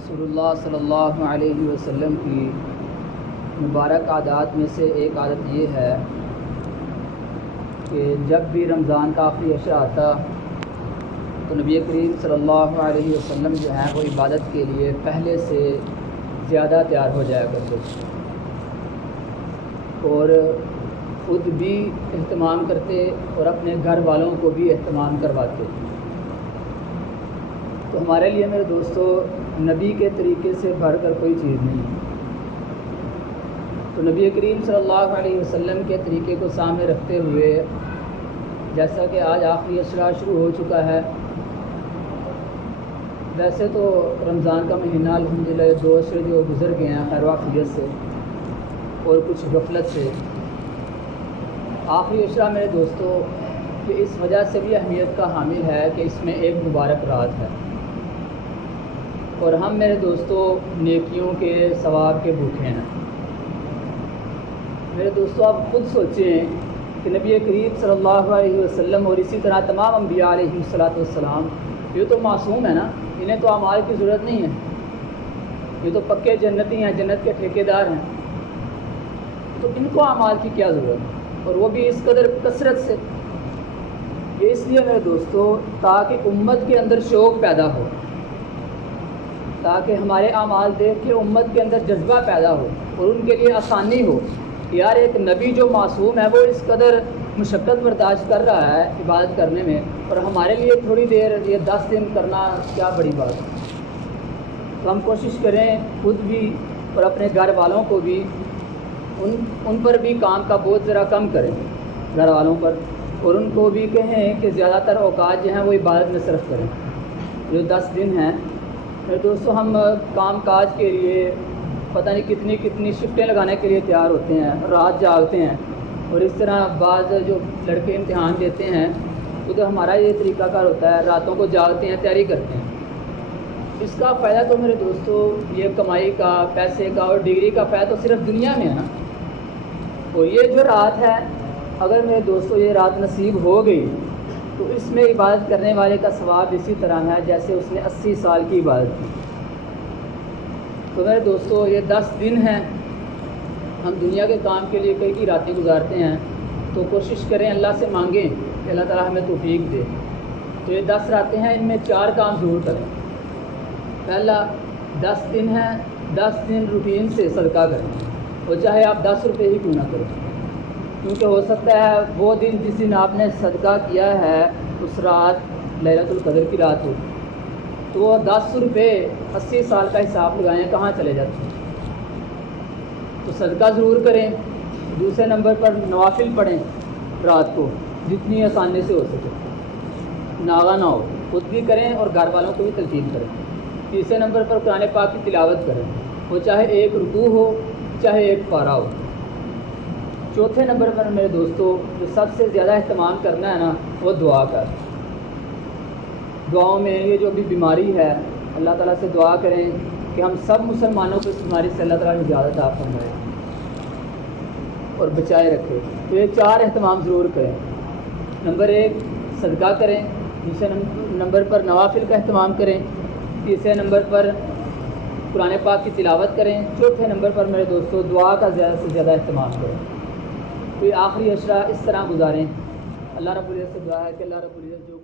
رسول اللہ صلی اللہ علیہ وسلم کی مبارک عادات میں سے ایک عادت یہ ہے کہ جب بھی رمضان کا آخری عشرہ آتا تو نبی کریم صلی اللہ علیہ وسلم جو ہیں وہ عبادت کے لیے پہلے سے زیادہ تیار ہو جایا کرتے اور خود بھی اہتمام کرتے اور اپنے گھر والوں کو بھی اہتمام کرواتے۔ تو ہمارے لیے میرے دوستو نبی کے طریقے سے بڑھ کر کوئی چیز نہیں ہے۔ تو نبی کریم صلی اللہ علیہ وسلم کے طریقے کو سامنے رکھتے ہوئے جیسا کہ آج آخری عشرہ شروع ہو چکا ہے، ویسے تو رمضان کا مہینہ الحمدللہ 2 عشرے جو گزر گئے ہیں خیر و عافیت سے اور کچھ غفلت سے، آخری عشرہ میرے دوستو کہ اس وجہ سے بھی اہمیت کا حامل ہے کہ اس میں ایک مبارک رات ہے اور ہم میرے دوستو نیکیوں کے ثواب کے بھوکے ہیں۔ میرے دوستو آپ خود سوچیں کہ نبی کریم صلی اللہ علیہ وسلم اور اسی طرح تمام انبیاء علیہ السلام یہ تو معصوم ہے نا، انہیں تو اعمال کی ضرورت نہیں ہے، یہ تو پکے جنتی ہیں، جنت کے ٹھیکیدار ہیں، تو ان کو اعمال کی کیا ضرورت، اور وہ بھی اس قدر کثرت سے۔ یہ اس لیے میرے دوستو تاکہ امت کے اندر شوق پیدا ہو، تاکہ ہمارے اعمال دیکھ کے امت کے اندر جذبہ پیدا ہو اور ان کے لیے آسانی ہو۔ یار ایک نبی جو معصوم ہے وہ اس قدر مشقت برداشت کر رہا ہے عبادت کرنے میں، اور ہمارے لیے تھوڑی دیر یہ 10 دن کرنا کیا بڑی بات ہے۔ تو ہم کوشش کریں خود بھی اور اپنے گھر والوں کو بھی ان پر بھی کام کا بوجھ ذرا کم کریں گھر والوں پر، اور ان کو بھی کہیں کہ زیادہ تر اوقات جو ہیں وہ عبادت میں صرف کریں۔ جو 10 دن ہیں میرے دوستو ہم کام کاج کے لیے پتہ نہیں کتنی شفٹیں لگانے کے لیے تیار ہوتے ہیں، رات جاگتے ہیں، اور اس طرح بعض جو لڑکے امتحان دیتے ہیں تو ہمارا یہ طریقہ کار ہوتا ہے، راتوں کو جاگتے ہیں، تیاری کرتے ہیں۔ اس کا فائدہ تو میرے دوستو یہ کمائی کا، پیسے کا اور ڈگری کا فائدہ تو صرف دنیا میں ہے نا، اور یہ جو رات ہے اگر میرے دوستو یہ رات نصیب ہو گئی تو اس میں عبادت کرنے والے کا ثواب اسی طرح ہے جیسے اس نے 80 سال کی عبادت کی۔ تو میرے دوستو یہ 10 دن ہیں، ہم دنیا کے کام کے لیے کئی راتیں گزارتے ہیں، تو کوشش کریں اللہ سے مانگیں کہ اللہ تعالیٰ ہمیں توفیق دے۔ تو یہ 10 راتیں ہیں، ان میں 4 کام ضرور کریں۔ پہلا 10 دن ہیں، 10 دن روٹین سے صدقہ کریں، اور چاہے آپ 10 روپے ہی کیوں نہ کریں، کیونکہ ہو سکتا ہے وہ دن جس دن آپ نے صدقہ کیا ہے اس رات لیلۃ القدر کی رات ہو، تو وہ 10 روپے 80 سال کا حساب لگائیں کہاں چلے جاتے ہیں۔ تو صدقہ ضرور کریں۔ دوسرے نمبر پر نوافل پڑھیں رات کو جتنی آسانی سے ہو سکے، ناغہ نہ ہو، خود بھی کریں اور گھر والوں کو بھی تلقین کریں۔ تیسرے نمبر پر قرآن پاک کی تلاوت کریں، وہ چاہے ایک رکوع ہو چاہے ایک پارہ ہو۔ چوتھے نمبر پر میرے دوستو جو سب سے زیادہ اہتمام کرنا ہے نا وہ دعا کا۔ دعاؤں میں یہ جو بھی بیماری ہے اللہ تعالیٰ سے دعا کریں کہ ہم سب مسلمانوں کو اس بیماری سے اللہ تعالیٰ نے زیادہ عطا فرمائے اور بچائے رکھے۔ تو یہ 4 اہتمام ضرور کریں۔ نمبر 1 صدقہ کریں، دوسرے نمبر پر نوافل کا اہتمام کریں، تیسرے نمبر پر قرآن پاک کی تلاوت کریں، چوتھے نمبر پر میرے دوستو دعا کا زیادہ سے زیادہ اہتمام کریں۔ تو یہ آخری عشرہ اس طرح گزاریں۔ اللہ رب العزت سے دعا ہے کہ اللہ رب العزت جو